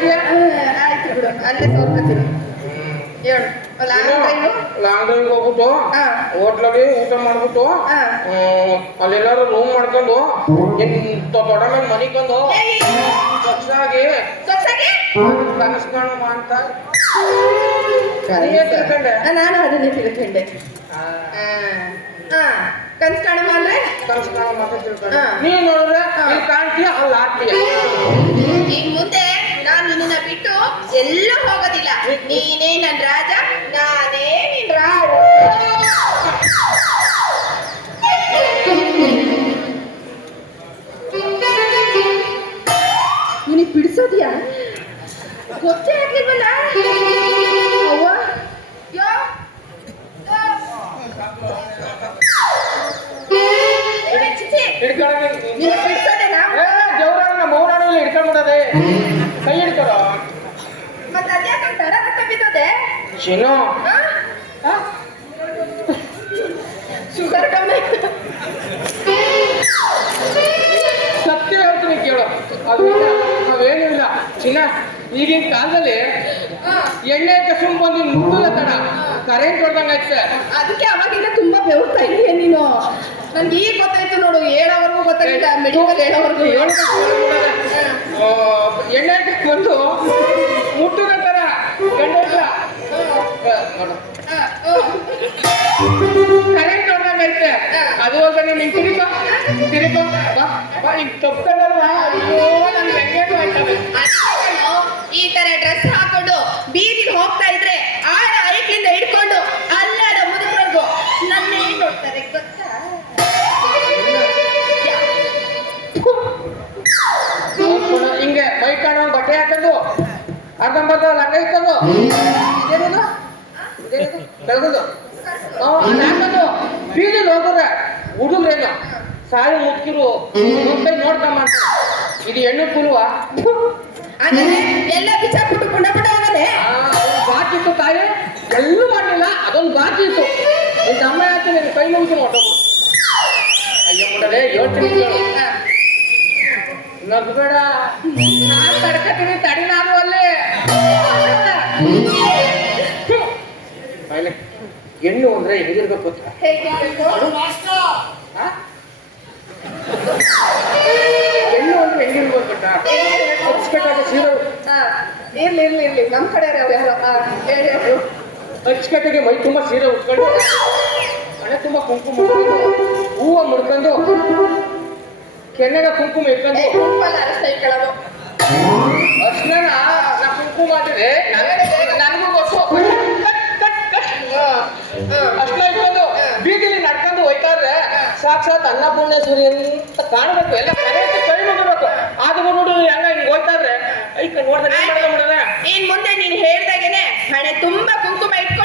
ಇದೆಯಾ ಆ, ಆಯ್ತು ಬಿಡು ಅಲ್ಲೇ ಸೋರ್ಕತ್ತೀನಿ ಹೇಳು ಲಾಂಗ್ ಡ್ರೈವ್ ಲಾಂಗ್ ಡ್ರೈವ್ ಹೋಗ್ಬಿಟ್ಟು ಹಾ. ಹೋಟ್ಲಲ್ಲಿ ಊಟ ಮಾಡ್ಬಿಟ್ಟು ಹಾ. ಹ್ಮ್, ಅಲ್ಲೆಲ್ಲಾರು ರೂಮ್ ಮಾಡ್ಕೊಂಡು ಇನ್ ದೊಡ್ಡ ಮೇಲೆ ಮನಿಕೊಂಡು ಸೊಗ್ಸಾಗಿ ಸೊಗ್ಸಾಗಿ ಕನಸು ಕಾಣಮ್ಮ ಅಂತ ನೀನ್ ತಿಳ್ಕೊಂಡೆ? ಆ, ನಾನು ಅದನ್ನೇ ತಿಳ್ಕೊಂಡೆ ಆ, ಆ, ಆ, ಕನ್ಸ್ ಕಾಣಮ್ಮ ಅಂದ್ರೆ ಕನಸು ಕಾಣಮ್ಮ ಅಂತ ತಿಳ್ಕೊಂಡೆ ಹಾ. ನೀನ್ ನೋಡಿದ್ರೆ ಇಲ್ಲಿ ಕಾಣ್ತೀಯ ಅಲ್ಲಿ ಆಡ್ತೀಯ ಈಗ ಮುಂದೆ ನಾನು ನಿನ್ನ ಬಿಟ್ಟು ಎಲ್ಲೂ ಹೋಗೋದಿಲ್ಲ. ನೀನೇ ನನ್ ರಾಜ ನಾನೇ ನಿನ್ ರಾಜ ನಿನಗೆ ಬಿಡಿಸೋದ್ಯಾ? ಗೊತ್ತೇ ಆಗ್ಲಿಲ್ವಲ್ಲ ನಿನ್ನ? ದೇವ್ರನ್ನ ಮೌರಾಣಲ್ಲಿ ಹಿಡ್ಕೊಂಡ್ಬಿಡದೆ. ಕೈ ಹಿಡ್ಕೊಳ ಮತ್ತೆ ಅದ್ಯಾಕೆ ತಡ ರಕ್ತ ಬಿದ್ದೋದೆ? ಶುಗರ್ ಡೌನ್ ಆಯ್ತು ಸತ್ಯ ಹೇಳ್ತೀನಿ ಕೇಳು. ಅದು ಇಲ್ಲ, ನಾವೇನಿಲ್ಲ ಚಿನ್ನ ಈಗಿನ ಕಾಲದಲ್ಲಿ ಎಣ್ಣೆ ಕಸುಮ್ ಬಂದು ಮುಟ್ಟುದ ತಡ. ಕರೆಂಟ್ ಹೊಡ್ದಂಗ ಐತೆ ಅದಕ್ಕೆ ಅವಾಗಿಂದ ತುಂಬಾ ಬೆವರ್ತಾ ಇದೀಯ ನೀನು. ನನ್ಗೆ ಈಗ ಗೊತ್ತಾಯ್ತು ನೋಡು. ಹೇಳೋವರೆಗೂ ಗೊತ್ತಾಗಿಲ್ಲ ಮೆಡಿಕಲ್ ಏಳವರೆಗೂ. ಆ, ಹಾಕಿ ಬಂದು ಮುಟ್ಟುದ ತರ ಗಂಡ ಕರೆಂಟ್ ಐತೆ ಅದು ಹೋದ್ರೆ ನಿನ್ ತಿರುಗ ತಿರುಗ ಬಾ ಈಗ ತಪ್ಪದಲ್ವಾ ಅಯ್ಯೋ ನನ್ ಆಯ್ತದೆ? ಈ ತರ ಡ್ರೆಸ್ ಹಾಕೊಂಡು ಅರ್ಧಂಬರ್ಧ ಲಂಗ ಇಟ್ಟದು ಇದೇನಿದು? ಇದೇನಿದು? ಬೆಳಗುದು ಹಾಕೊಂಡು ಬೀದಿಲ್ ಹೋಗೋದ ಹುಡುಗ್ರೇನು? ಸಾಯಿ ಮುಕ್ಕಿರು ನೋಡ್ಕೈ ನೋಡ್ತಾ ಅಂತ. ಇದು ಹೆಣ್ಣು ಕುರುವ. ಎಲ್ಲ ಬಿಚ್ಚಾಕ್ಬಿಟ್ಟು ಪುಂಡ ಹೋಗದೆ ಬಾಕಿ ಇತ್ತು ತಾಯಿ. ಎಲ್ಲೂ ಮಾಡಲಿಲ್ಲ. ಅದೊಂದು ಬಾಕಿ ಇತ್ತು. ಒಂದು ಅಮ್ಮ ಹೇಳ್ತೀನಿ ನಿನ್ನ ಕೈ ಮುಗಿಸಿ ನೋಡೋದು ಅಯ್ಯೋ ಮುಡಲೇ ಯೋಚನೆ ನಗ್ಬೇಡ. ನಗು ತಡ್ಕತೀನಿ ತಡಿ ನಾನು ಹೆಣ್ಣು ಅಂದ್ರೆ ಹೆಂಗಿರ್ಬೇಕು ಆ? ಹೆಣ್ಣು ಅಂದ್ರೆ ಹೆಂಗಿರ್ಬೇಕು ಗೊತ್ತಾ? ಅಚ್ಚುಕಟ್ಟಾಗಿ ಸೀರೆ ಹಾ ಇರ್ಲಿ ಇರ್ಲಿ ಇರ್ಲಿ. ನಮ್ಮ ಕಡೆ ಯಾರು? ಹೇಳಿ ಮೈ ತುಂಬ ಸೀರೆ ಉಟ್ಕೊಂಡು ಹಣೆ ತುಂಬ ಕುಂಕುಮ ಹೂವ ಮುಡ್ಕೊಂಡು ಕೆನ್ನೆಗ ಕುಂಕುಮ ಇಟ್ಕೊಂಡು. ಅರ್ಶನ ನಾ ಕುಂಕುಮ ಮಾಡಿದ್ರೆ ನನಗೂ ಸಾಕ್ಷಾತ್ ಅನ್ನಪೂರ್ಣೇಶ್ವರಿ ಅಂತ ಕಾಣಬೇಕು. ಎಲ್ಲ ಎತ್ತಿ ಕೈ ಮುಗಬೇಕು. ಆದ್ರೂ ನೋಡು ಹೆಂಗ ಹಿಂಗ್ ಹೋಯ್ತಾದ್ರೆ ಐಕ, ನೋಡ್ದೆ ಏನ್ ಮುಂದೆ ನೀನ್ ಹೇಳ್ದಾಗೇನೆ, ಹಣೆ ತುಂಬಾ ಕುಂಕುಮ ಇಟ್ಕೊ.